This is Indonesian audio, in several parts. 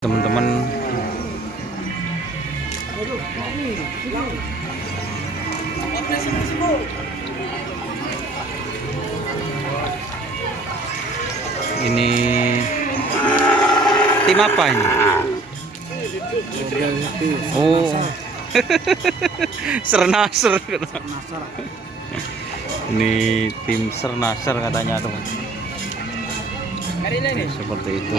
Teman-teman, ini tim apa ini? Oh, Sernasar. Ini tim Sernasar katanya teman. Seperti itu.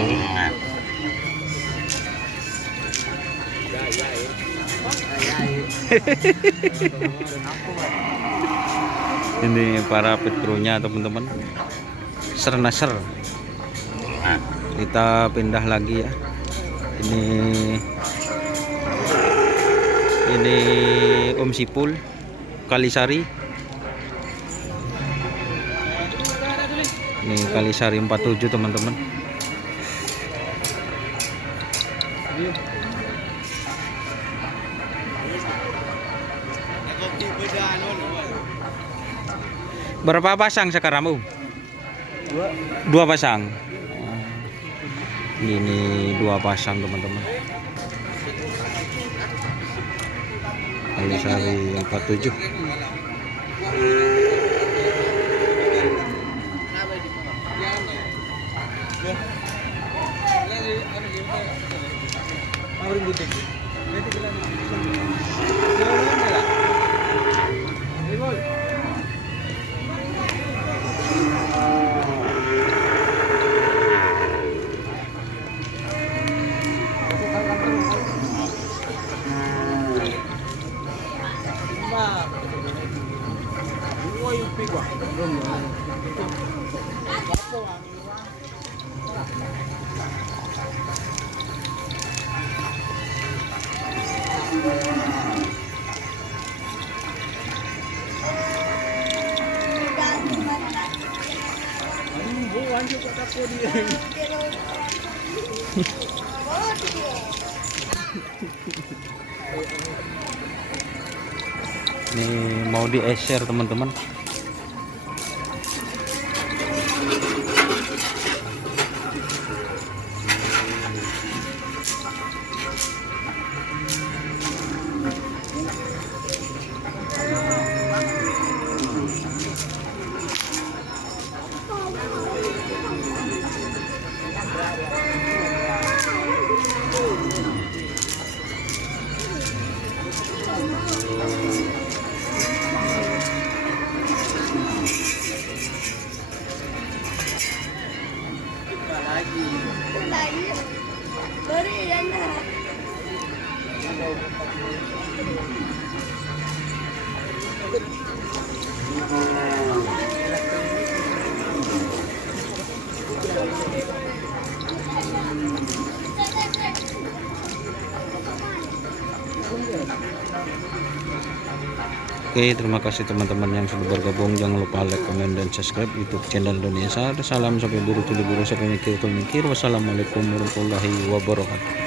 Ini para petkrunya teman-teman, Sernasar. Kita pindah lagi ya. Ini Om Sipul Kalisari. Ini Kalisari 47 teman-teman. Berapa pasang sekarang, Bu? Dua pasang. Ini dua pasang teman-teman. Kalisari 47. Ini mau di-share teman-teman. Oke, terima kasih teman-teman yang sudah bergabung. Jangan lupa like, komen, dan subscribe YouTube channel Indonesia. Salam sampai buru tuli buru sampai mikir. Wassalamualaikum warahmatullahi wabarakatuh.